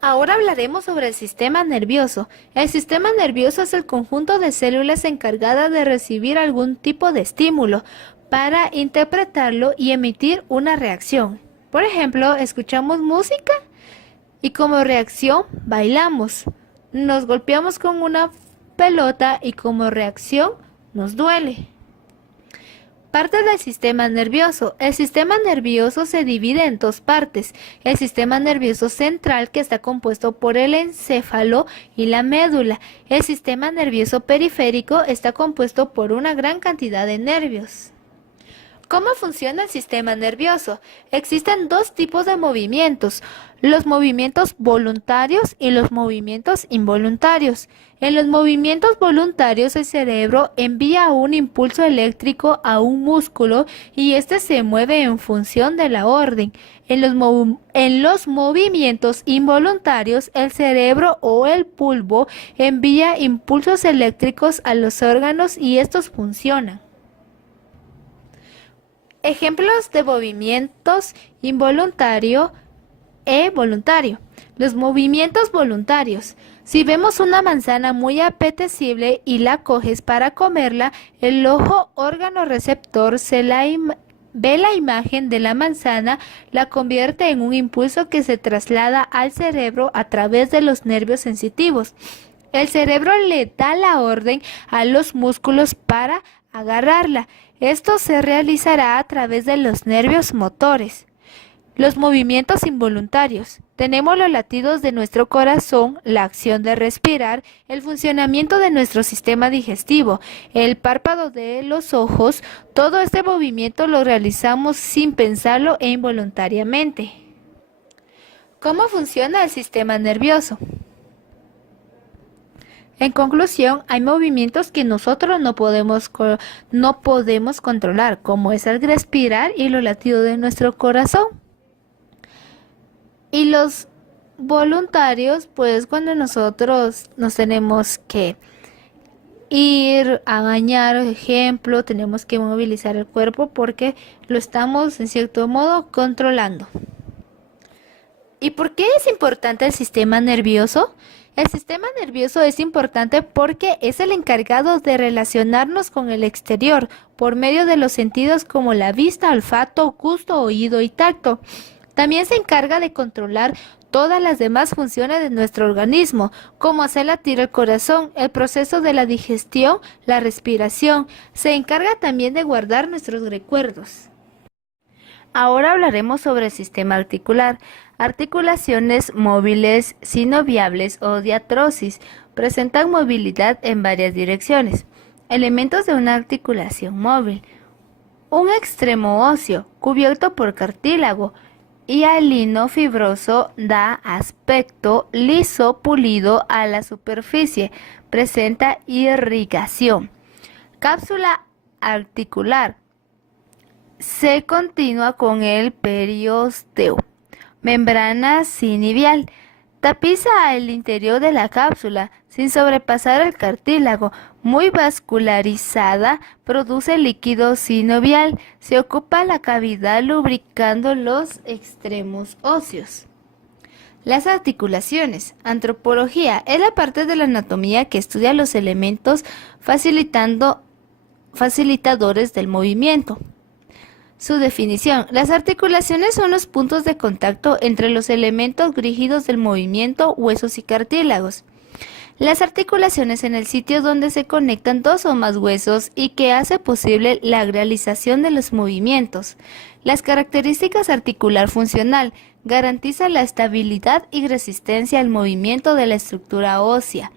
Ahora hablaremos sobre el sistema nervioso. El sistema nervioso es el conjunto de células encargadas de recibir algún tipo de estímulo para interpretarlo y emitir una reacción. Por ejemplo, escuchamos música y como reacción bailamos. Nos golpeamos con una pelota y como reacción nos duele. Parte del sistema nervioso. El sistema nervioso se divide en dos partes. El sistema nervioso central, que está compuesto por el encéfalo y la médula. El sistema nervioso periférico está compuesto por una gran cantidad de nervios. ¿Cómo funciona el sistema nervioso? Existen dos tipos de movimientos, los movimientos voluntarios y los movimientos involuntarios. En los movimientos voluntarios el cerebro envía un impulso eléctrico a un músculo y éste se mueve en función de la orden. En los movimientos involuntarios el cerebro o el pulpo envía impulsos eléctricos a los órganos y estos funcionan. Ejemplos de movimientos involuntario e voluntario. Los movimientos voluntarios. Si vemos una manzana muy apetecible y la coges para comerla, el ojo órgano receptor ve la imagen de la manzana, la convierte en un impulso que se traslada al cerebro a través de los nervios sensitivos. El cerebro le da la orden a los músculos para agarrarla. Esto se realizará a través de los nervios motores. Los movimientos involuntarios. Tenemos los latidos de nuestro corazón, la acción de respirar, el funcionamiento de nuestro sistema digestivo, el párpado de los ojos. Todo este movimiento lo realizamos sin pensarlo e involuntariamente. ¿Cómo funciona el sistema nervioso? En conclusión, hay movimientos que nosotros no podemos controlar, como es el respirar y los latidos de nuestro corazón. Y los voluntarios, pues cuando nosotros nos tenemos que ir a bañar, por ejemplo, tenemos que movilizar el cuerpo porque lo estamos en cierto modo controlando. ¿Y por qué es importante el sistema nervioso? El sistema nervioso es importante porque es el encargado de relacionarnos con el exterior por medio de los sentidos como la vista, olfato, gusto, oído y tacto. También se encarga de controlar todas las demás funciones de nuestro organismo, como hacer latir el corazón, el proceso de la digestión, la respiración. Se encarga también de guardar nuestros recuerdos. Ahora hablaremos sobre el sistema articular. Articulaciones móviles, sinoviales o diatrosis presentan movilidad en varias direcciones. Elementos de una articulación móvil. Un extremo óseo cubierto por cartílago. Hialino fibroso da aspecto liso pulido a la superficie. Presenta irrigación. Cápsula articular. Se continúa con el periósteo. Membrana sinovial. Tapiza el interior de la cápsula sin sobrepasar el cartílago. Muy vascularizada, produce líquido sinovial. Se ocupa la cavidad lubricando los extremos óseos. Las articulaciones. Antropología es la parte de la anatomía que estudia los elementos facilitadores del movimiento. Su definición. Las articulaciones son los puntos de contacto entre los elementos rígidos del movimiento, huesos y cartílagos. Las articulaciones en el sitio donde se conectan dos o más huesos y que hace posible la realización de los movimientos. Las características articular funcional. Garantiza la estabilidad y resistencia al movimiento de la estructura ósea.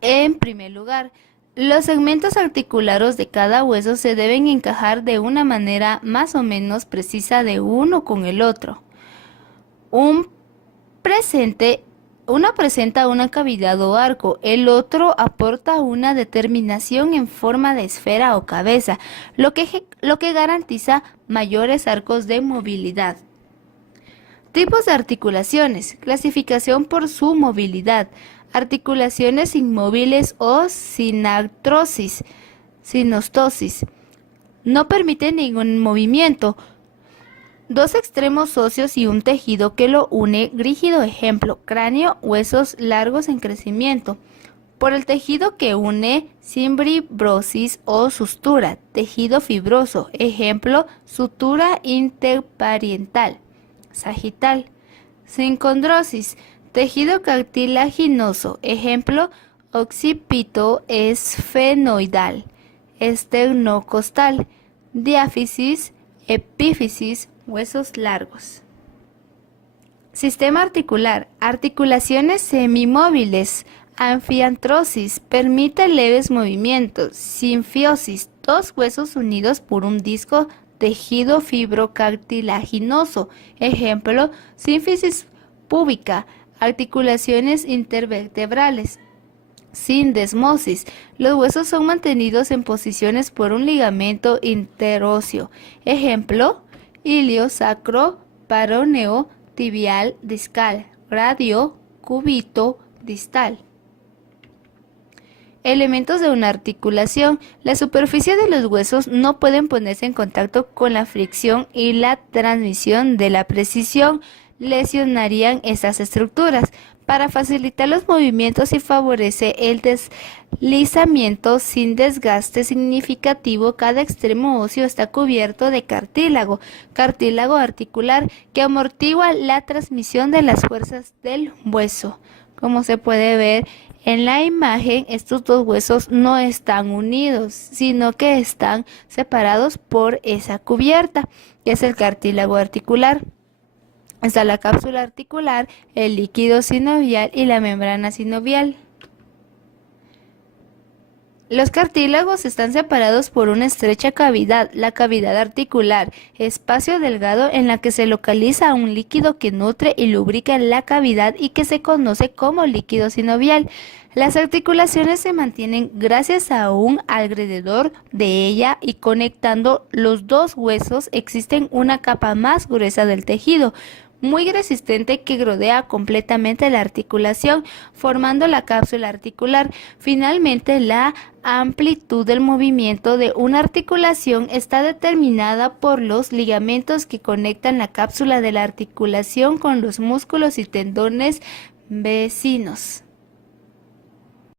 En primer lugar, los segmentos articulares de cada hueso se deben encajar de una manera más o menos precisa de uno con el otro. Uno presenta una cavidad o arco, el otro aporta una determinación en forma de esfera o cabeza, lo que garantiza mayores arcos de movilidad. Tipos de articulaciones. Clasificación por su movilidad. Articulaciones inmóviles o sinostosis. No permiten ningún movimiento. Dos extremos óseos y un tejido que lo une rígido. Ejemplo, cráneo, huesos largos en crecimiento. Por el tejido que une, simbribrosis o sutura, tejido fibroso. Ejemplo, sutura interparietal, sagital. Sincondrosis, tejido cartilaginoso. Ejemplo, occipito esfenoidal, esternocostal. Diáfisis, epífisis, huesos largos. Sistema articular, articulaciones semimóviles. Anfiantrosis, permite leves movimientos. Sinfiosis, dos huesos unidos por un disco, tejido fibrocartilaginoso. Ejemplo, sínfisis púbica, articulaciones intervertebrales. Sindesmosis, los huesos son mantenidos en posiciones por un ligamento interóseo. Ejemplo, ilio sacro, peroneo, tibial, discal, radio, cúbito, distal. Elementos de una articulación. La superficie de los huesos no pueden ponerse en contacto con la fricción y la transmisión de la precisión lesionarían estas estructuras. Para facilitar los movimientos y favorece el deslizamiento sin desgaste significativo, cada extremo óseo está cubierto de cartílago articular que amortigua la transmisión de las fuerzas del hueso. Como se puede ver en la imagen, estos dos huesos no están unidos, sino que están separados por esa cubierta, que es el cartílago articular. Está la cápsula articular, el líquido sinovial y la membrana sinovial. Los cartílagos están separados por una estrecha cavidad, la cavidad articular, espacio delgado en la que se localiza un líquido que nutre y lubrica la cavidad y que se conoce como líquido sinovial. Las articulaciones se mantienen gracias a un alrededor de ella y conectando los dos huesos existe una capa más gruesa del tejido, muy resistente que rodea completamente la articulación, formando la cápsula articular. Finalmente, la amplitud del movimiento de una articulación está determinada por los ligamentos que conectan la cápsula de la articulación con los músculos y tendones vecinos.